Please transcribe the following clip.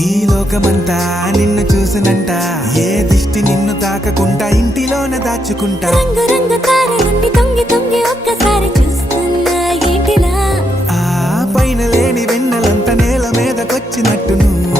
ఈ లోకమంతా నిన్ను చూసినంట, ఏ దిష్టి నిన్ను తాకకుండా ఇంటిలోన దాచుకుంటా. రంగు రంగు తారలుండి తొంగి తొంగి ఒక్కసారి చూస్తున్నా ఏంటిలా, ఆ పైన లేని వెన్నెలంత నేల మీదకొచ్చినట్టు నువ్వు